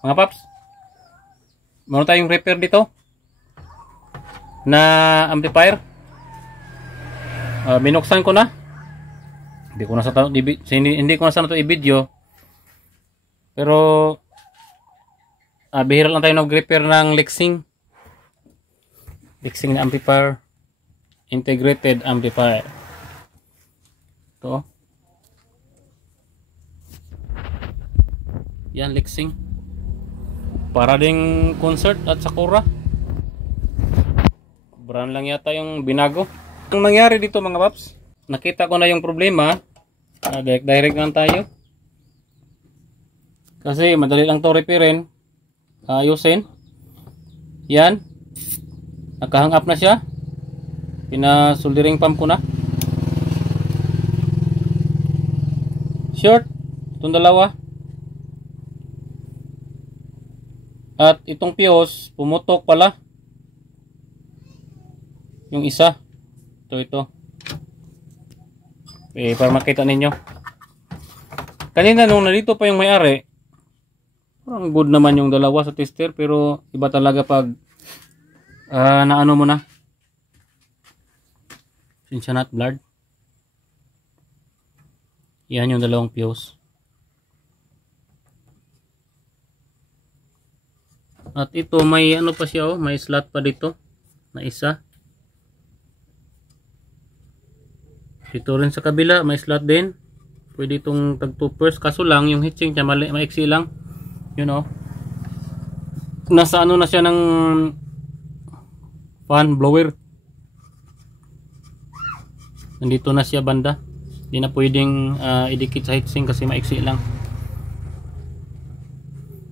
Mga paps, meron tayong repair dito na amplifier. Binuksan ko na. Hindi ko na sana ito i-video. Pero bihira lang tayo nag-repair ng Lexing na amplifier, integrated amplifier. Ito. Yan, Lexing. Para ding concert at Sakura. Brand lang yata yung binago. Ang nangyari dito mga paps, nakita ko na yung problema. Direct lang tayo. Kasi madali lang to repairin. Ayusin. Yan. Nakahang up na siya. Pina-soldering pump ko na. Short. Itong dalawa. At itong fuse, pumutok pala. Yung isa. Ito. Para makita ninyo. Kanina nung narito pa yung may-ari, parang good naman yung dalawa sa tester. Pero iba talaga pag naano mo na. Sinsya not blurred. Yan yung dalawang fuse. At ito may ano pa siya, may slot pa dito na isa. Dito rin sa kabila may slot din. Pwede itong tag 2 purse, kaso lang yung heatsink niya maiksi lang. You know. Nasa ano na siya ng fan blower. Nandito na siya banda. Hindi na pwedeng idikit sa heatsink kasi maiksi lang.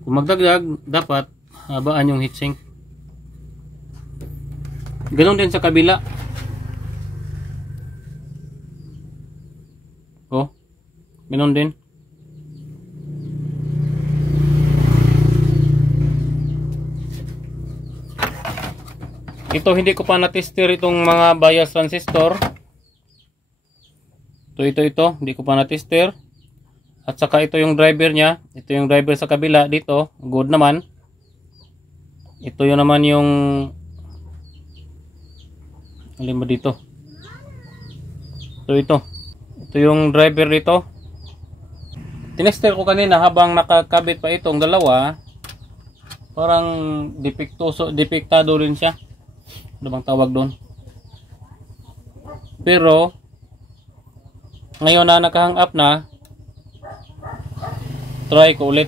Kung magdagdag dapat habaan yung heatsink. Ganon din sa kabila. Oh, ganon din. Ito hindi ko pa na-tester itong mga bias transistor. Ito, hindi ko pa na-tester. At saka ito yung driver niya. Ito yung driver sa kabila dito. Good naman. Ito yun naman yung alin ba dito? Ito yung driver dito. Tinester ko kanina habang nakakabit pa itong dalawa. Parang depektado rin siya. Ano bang tawag doon? Pero ngayon na nakahang up na, try ko ulit.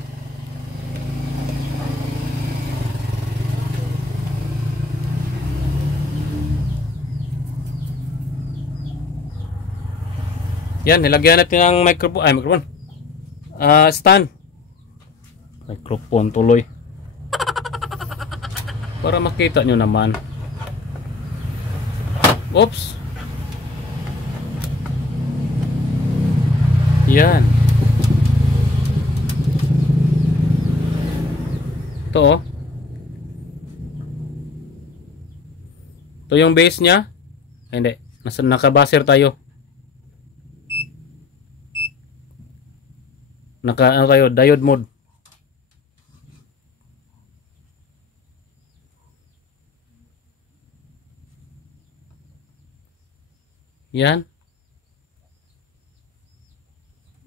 Yan, nilagyan natin ng microphone. Stand. Microphone tuloy. Para makita nyo naman. Oops. Yan. Ito. Ito yung base nya. Hindi. Nakabaser tayo. Ano tayo, diode mode. Yan.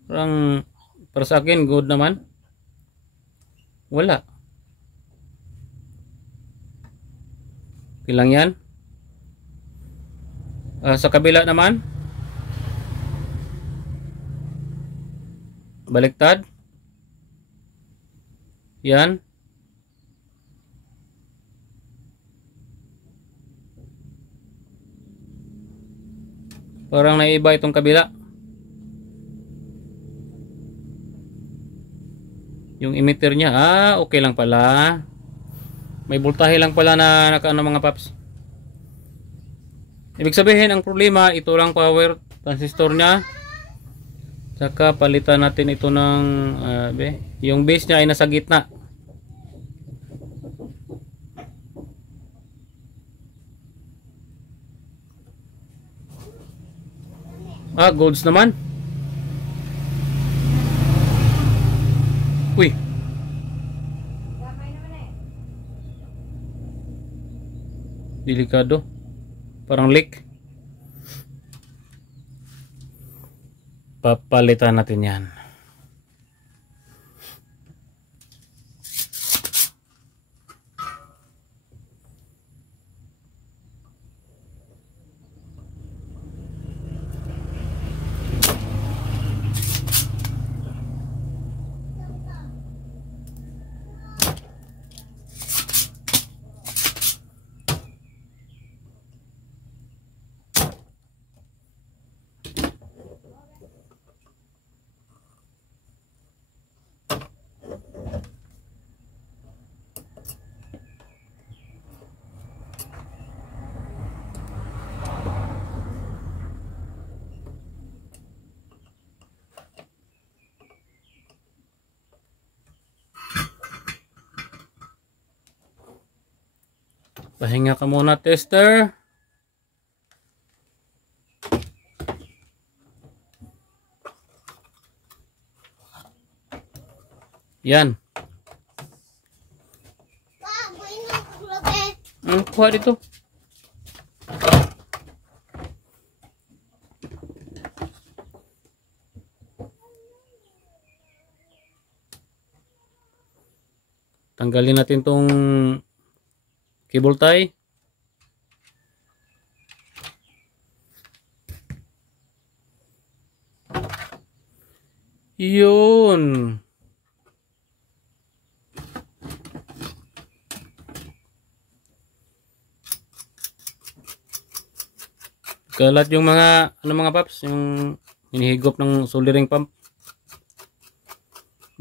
Parang para sa akin good naman. Wala. Okay lang yan. Sa kabila naman. Baliktad. Yan. Parang naiiba itong kabila. Yung emitter niya, okay lang pala. May voltahe lang pala na nakaano mga paps. Ibig sabihin ang problema, ito lang power transistor niya. Saka palitan natin ito ng yung base niya ay nasa gitna. Golds naman. Uy. Delikado. Parang leak. Papalitan natin yan. Pahinga ka muna, tester. Yan. Kuha dito. Tanggalin natin tong cable tie. Yun. Kalat yung mga mga paps, yung hinihigop ng soldering pump.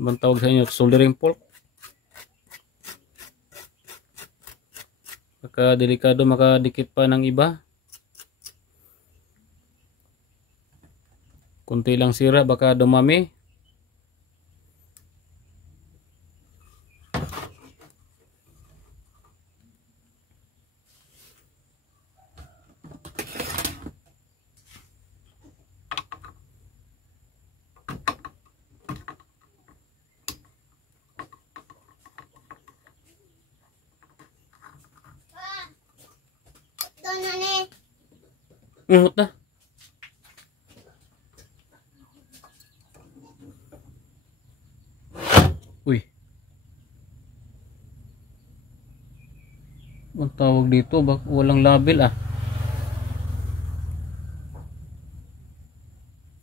Ibang tawag sa inyo, soldering fork. Baka delikado makadikit pa ng iba. Kunti lang sira, baka dumami. Ungot na. Uy. Ang tawag dito, bak walang label ah.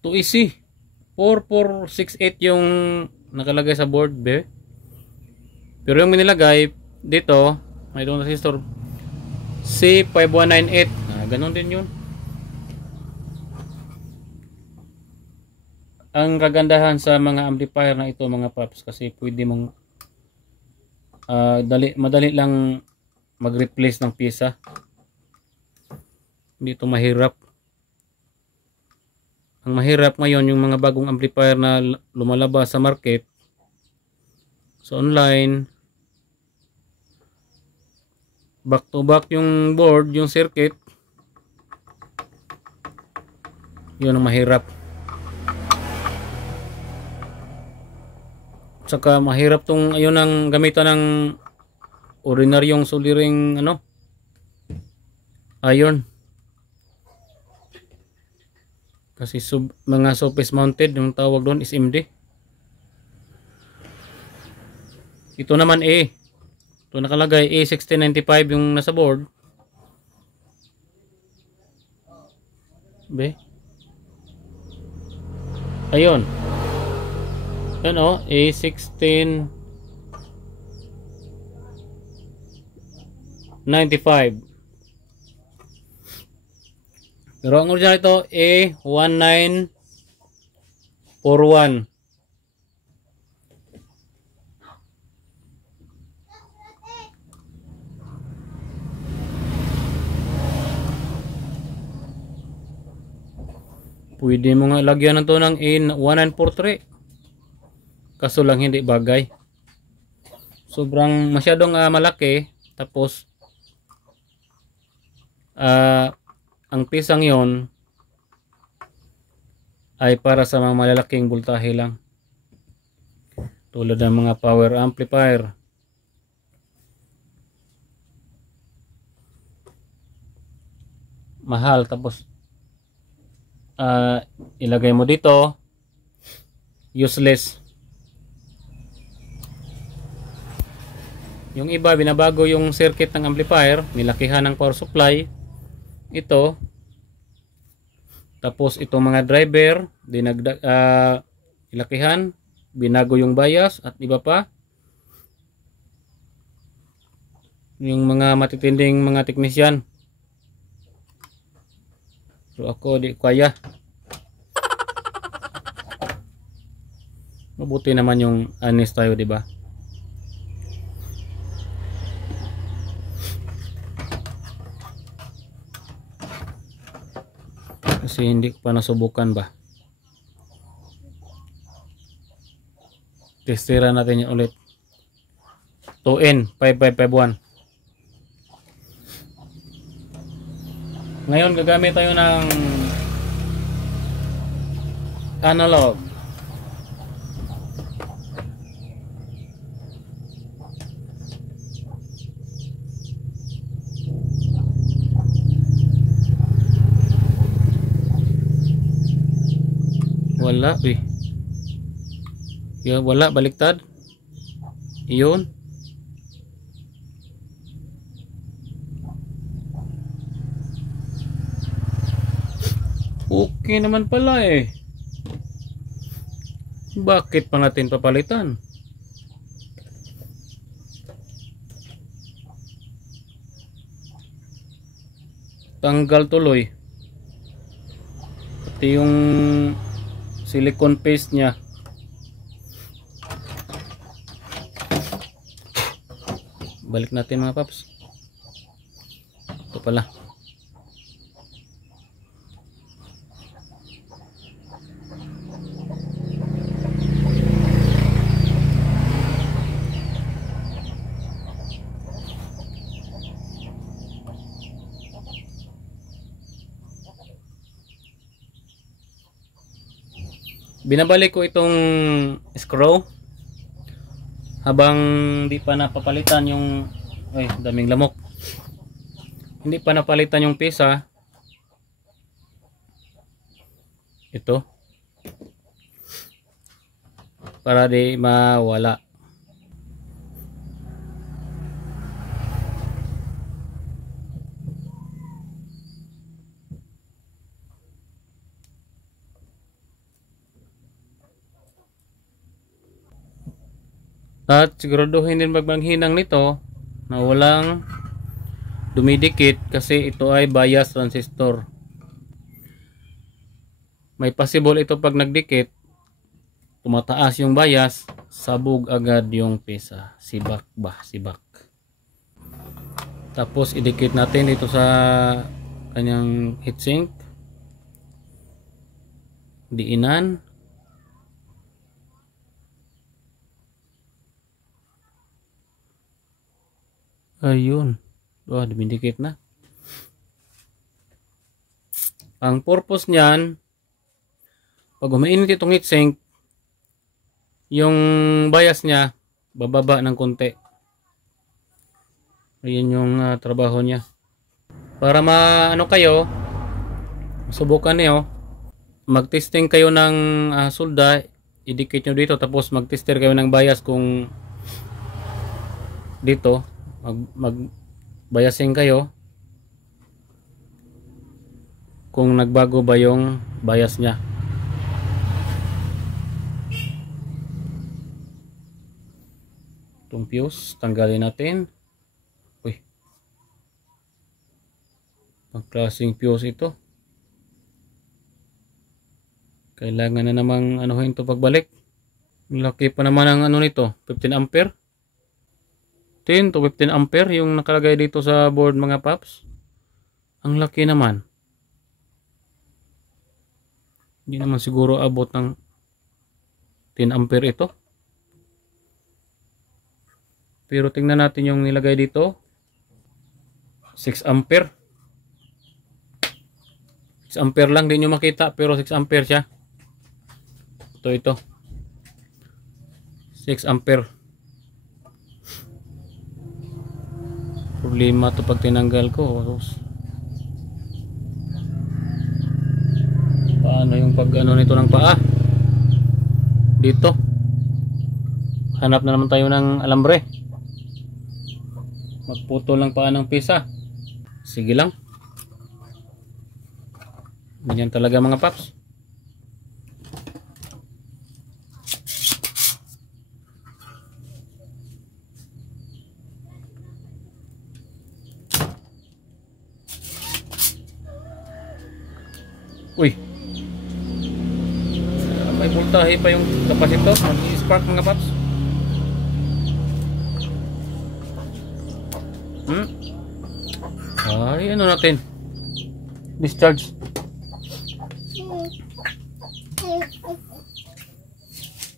2EC 4468 yung nakalagay sa board, be. Pero yung nilagay dito, may doon resistor C5198. Ganon din yun. Ang kagandahan sa mga amplifier na ito, mga paps, kasi pwede mong madali lang mag-replace ng pyesa. Hindi ito mahirap. Ang mahirap ngayon yung mga bagong amplifier na lumalabas sa market, sa online, back to back yung board, yung circuit. Yun ang mahirap. Saka mahirap tong ayun ang gamitan ng ordinaryong soldering iron. Kasi mga surface mounted yung tawag doon is MD. Ito naman ito nakalagay A1695 yung nasa board. Be. Ayun. Yan A1695. Pero ang original ito A1941. Pwede mo nga lagyan ng to ng A1943. Kaso lang hindi bagay. Sobrang masyadong malaki. Tapos ang pisang yon ay para sa mga malalaking voltahe lang. Tulad ng mga power amplifier. mahal. Tapos ilagay mo dito, useless. Yung iba binabago yung circuit ng amplifier, nilakihan ng power supply ito. Tapos itong mga driver ilakihan, binago yung bias at iba pa. Yung mga matitinding mga teknisyan. So ako di kaya. Mabuti naman yung honest tayo, di ba? Kasi hindi ko pa nasubukan ba. Testera natin yun ulit. 2N5551. Ngayon gagamit tayo ng analog. Wala wala, baliktad. Iyon. Okay naman pala eh. Bakit pa natin papalitan? Tanggal tuloy. Pati yung silicone paste nya. Balik natin mga paps. Ito pala. Binabalik ko itong screw habang hindi pa napapalitan yung daming lamok. Hindi pa napalitan yung pisa. Ito. Para di mawala. At siguraduhin din magmanghinang nito na walang dumidikit kasi ito ay bias transistor. May possible ito pag nagdikit, tumataas yung bias, sabog agad yung pesa. Sibak ba? Sibak. Tapos idikit natin dito sa kanyang heatsink. Diinan. Ayun. Dumidikit na. Ang purpose niyan, pag umainit itong heatsink, yung bias niya bababa ng konti. Ayun yung trabaho niya. Para maano kayo, subukan niyo, magtesting kayo ng solda, idikit nyo dito, tapos magtester kayo ng bias kung dito mag-biasing kayo kung nagbago ba yung bias nya. Itong fuse tanggalin natin. Uy, pang-klaseng fuse ito. Kailangan na namang anuhin ito pagbalik. Laki pa naman ang ano nito, 15 ampere. 10 to 15 ampere yung nakalagay dito sa board mga paps. Ang laki naman. Hindi naman siguro abot ng 10 ampere ito. Pero tingnan natin yung nilagay dito. 6 ampere. 6 ampere lang, din nyo makita pero 6 ampere siya. Ito. 6 ampere. Problema to pag tinanggal ko. paano yung pag ano nito ng paa dito. Hanap na naman tayo ng alambre. Magputol ng paa ng pisa. Sige lang. Ganyan talaga mga paps. Uy, may voltahe pa yung kapasitor. Mag-spark mga paps. Ay, ano natin? Discharge.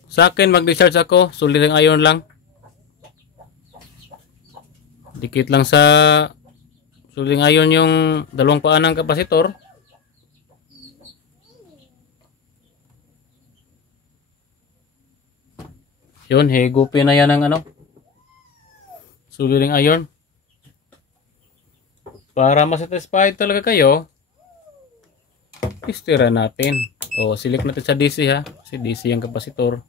Sa akin, mag-discharge ako. Sulit ang iron lang. Dikit lang sa sulit ang iron yung dalawang paa ng kapasitor. Yun, higupin na yan ng ano, suliling iron. Para masatisfied talaga kayo, istira natin. O, select natin sa DC ha, kasi DC yung kapasitor.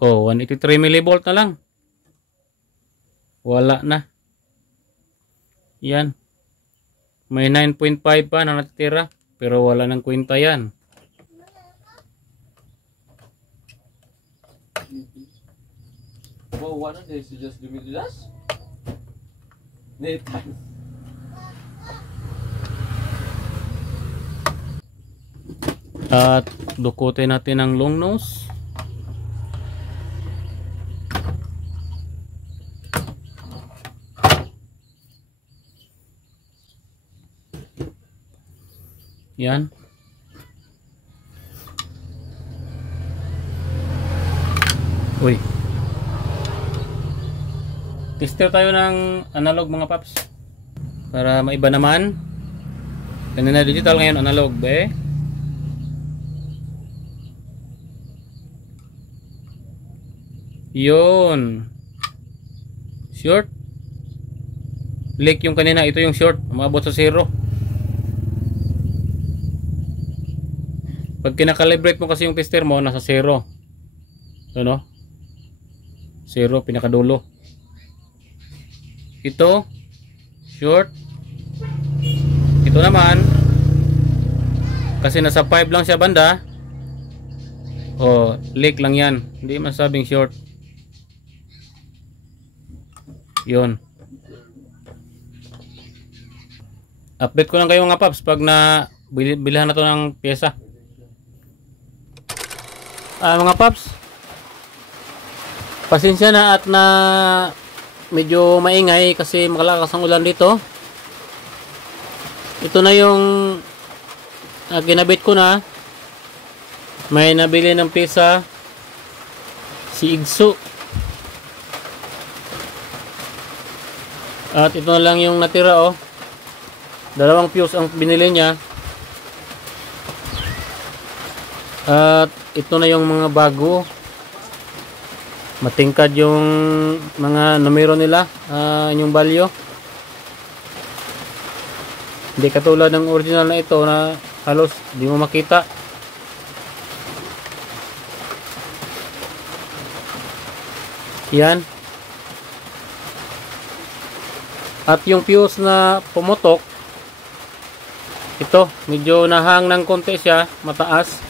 O, 183 millivolt na lang. Wala na. Yan. May 9.5 pa na natitira, pero wala nang kwenta yan. Well, why don't they suggest give me the dash? Time. At dukutin natin ang long nose. Yan. Uy. Tester tayo ng analog mga paps. Para maiba naman. Kanina digital, ngayon analog be. Yun. Short. Leak yung kanina, ito yung short. Umabot sa 0. Pag kinakalibrate mo kasi yung tester mo, nasa 0. Ano? 0, pinakadulo. Ito, short. Ito naman, kasi nasa 5 lang siya banda. O, leak lang yan. Hindi masabing short. Yun. Update ko lang kayo mga paps pag na bilhan na to ng pyesa. Mga paps, pasensya na at na medyo maingay kasi makalakas ang ulan dito. Ito na yung ginabit ko na. May nabili ng pyesa si Igsu. At ito na lang yung natira, oh. Dalawang fuse ang binili niya. At ito na yung mga bago. Matingkad yung mga numero nila, yung value. Hindi katulad ng original na ito na halos di mo makita. Yan. At yung fuse na pumutok, ito medyo nahang ng konti siya, mataas.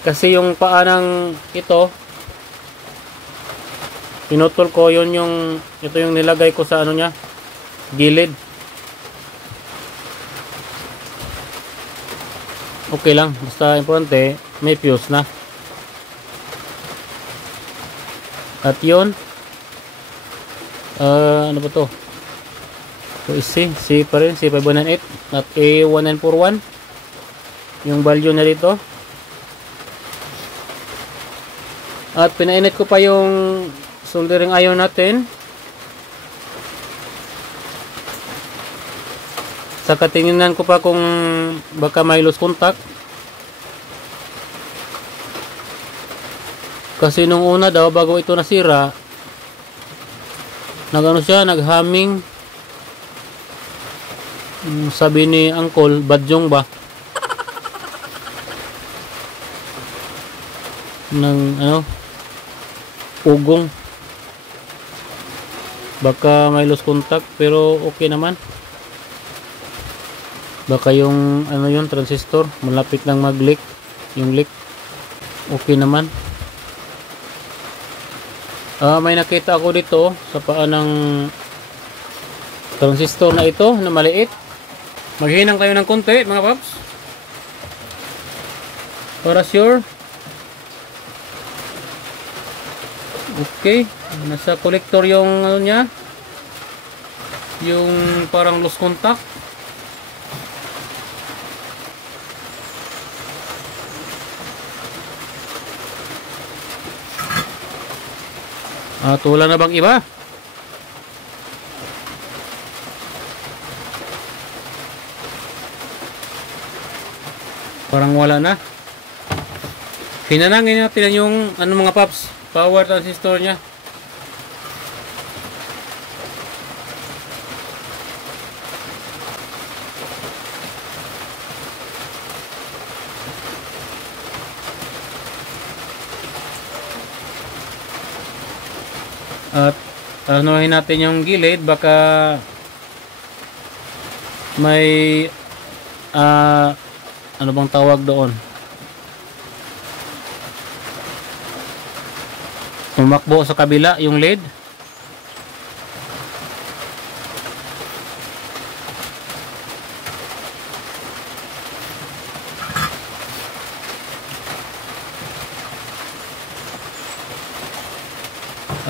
Kasi yung paa ng ito, pinutol ko, yun yung, ito yung nilagay ko sa ano niya, gilid. Okay lang, basta importante, may fuse na. At yun, ano ba to? So is C pa rin, C598 at A1941 yung value na dito. At pinainit ko pa yung soldering iron natin. Saka tingnan ko pa kung baka may loose contact. Kasi nung una daw, bago ito nasira, Nagano siya, naghumming. Sabi ni Uncle, badyong ba? Ng ano? Ugong. Baka may lost contact pero okay naman. Baka yung ano yun, transistor, malapit lang mag-leak. Yung leak. Okay naman. May nakita ako dito sa paa ng transistor na ito na maliit. Maghinang tayo ng konti mga paps. Para sure. Okay. Nasa collector yung ano niya. Yung parang lost contact. Wala na bang iba? Parang wala na. Hinanangin natin yung ano mga paps, power transistor nya. At anuhin natin yung gilid, baka may ano bang tawag doon, tumakbo sa kabila yung lead.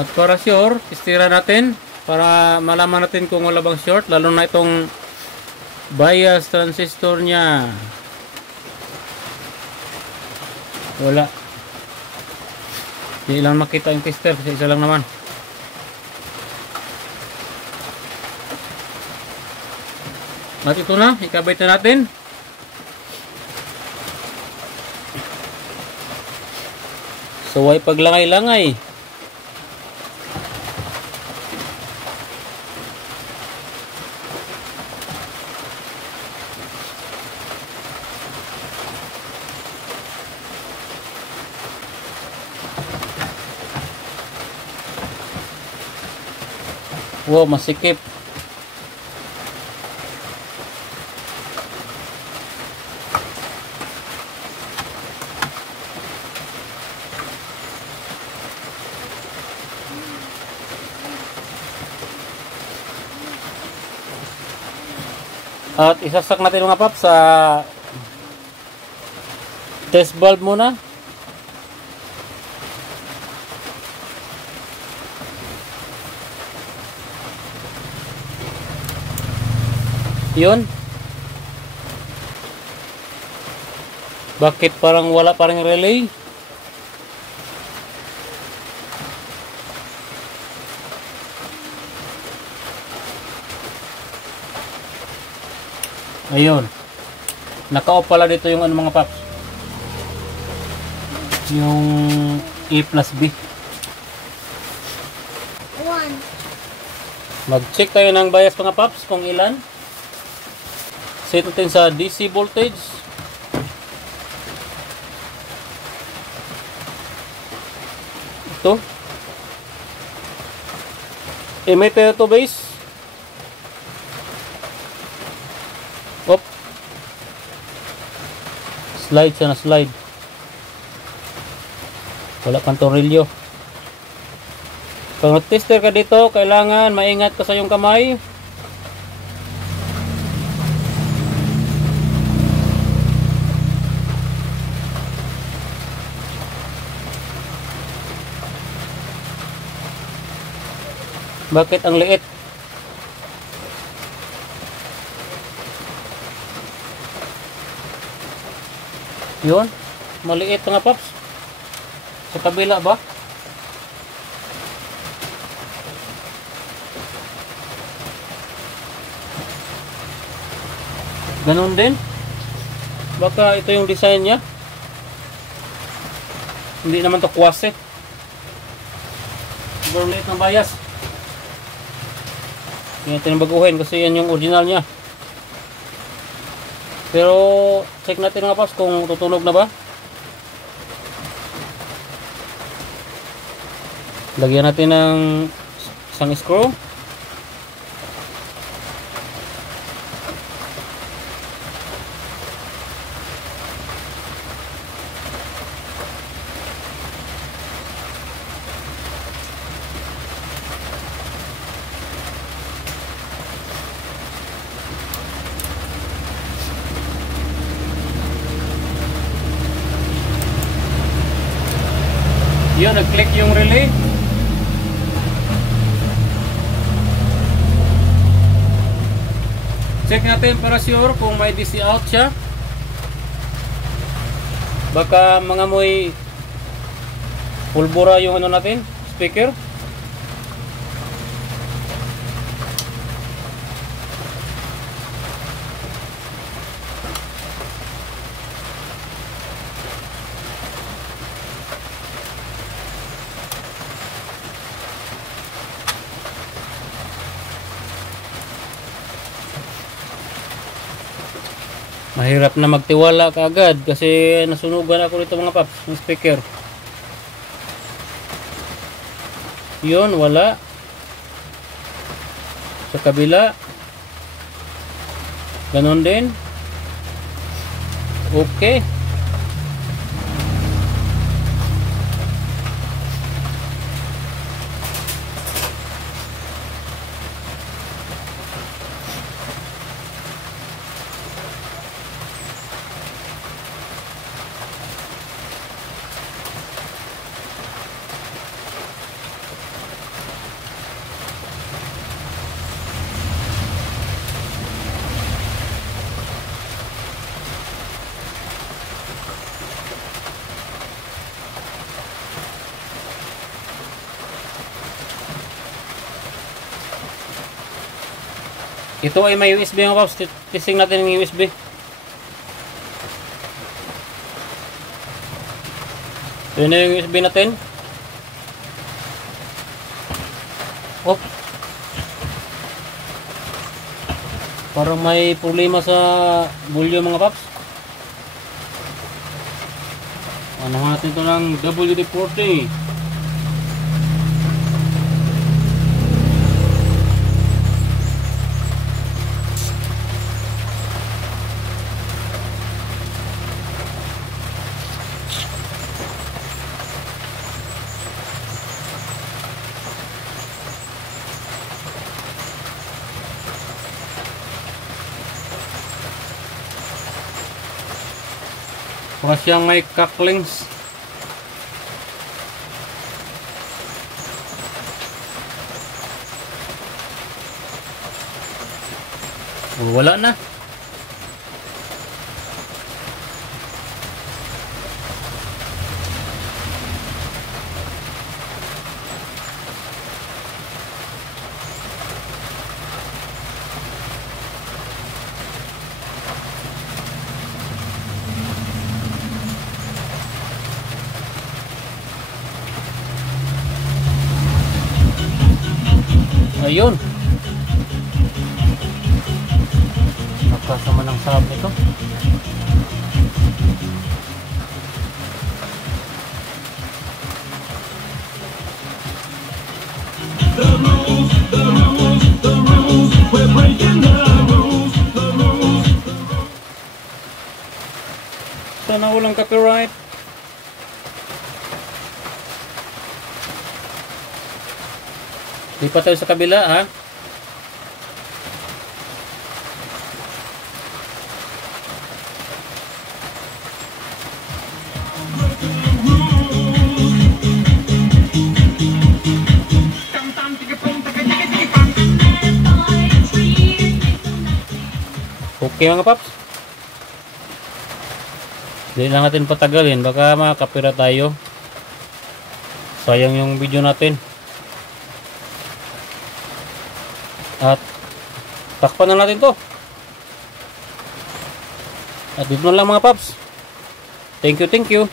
At para sure, istira natin para malaman natin kung wala bang short, lalo na itong bias transistor nya. Wala. Hindi lang makita yung tester kasi isa lang naman. At ito na, ikabit na natin. So ay paglangay-langay. Wow, masikip. At isasak natin mga paps sa test valve muna. Yun. Bakit parang wala parang relay? Ayun. Naka-off pala dito yung ano mga paps. Yung A plus B. 1. Mag-check tayo ng bias mga paps kung ilan. Set natin sa DC voltage. Ito. Emitter to base. Op. Slide siya na slide. Wala pang tornilyo. Pag tester ka dito, kailangan maingat ka sa iyong kamay. Bakit ang liit? Yun, maliit mga paps. Sa kabila ba? Ganun din. Baka ito yung design niya. Hindi naman to kwase. Sobrang liit ng bias. Hindi natin baguhin kasi yan yung original niya. Pero check natin mga paps kung tutunog na ba. Lagyan natin ng isang screw. Yun, nag-click yung relay. Check natin para sure kung may DC out siya. Baka mangamoy pulbura yung ano natin, speaker. Mahirap na magtiwala kaagad kasi nasunugan ako nito mga paps ng speaker. Yun, wala. Sa kabila ganon din. Okay. Ito ay may USB mga paps. Testing natin yung USB. Ito na yung USB natin. Oh. Parang may problema sa volume mga paps. Anahan natin ito ng WD-40. Para siyang may cocklings. Oh, wala na. Ayun. Nakasama ng sahab nito. We're breaking the rules. Sana walang copyright. Lipat tayo sa kabila ha. Okay mga paps. Hindi lang natin patagalin, baka makakapira tayo. Sayang yung video natin. At takpan na natin to. At dito na lang mga paps. Thank you.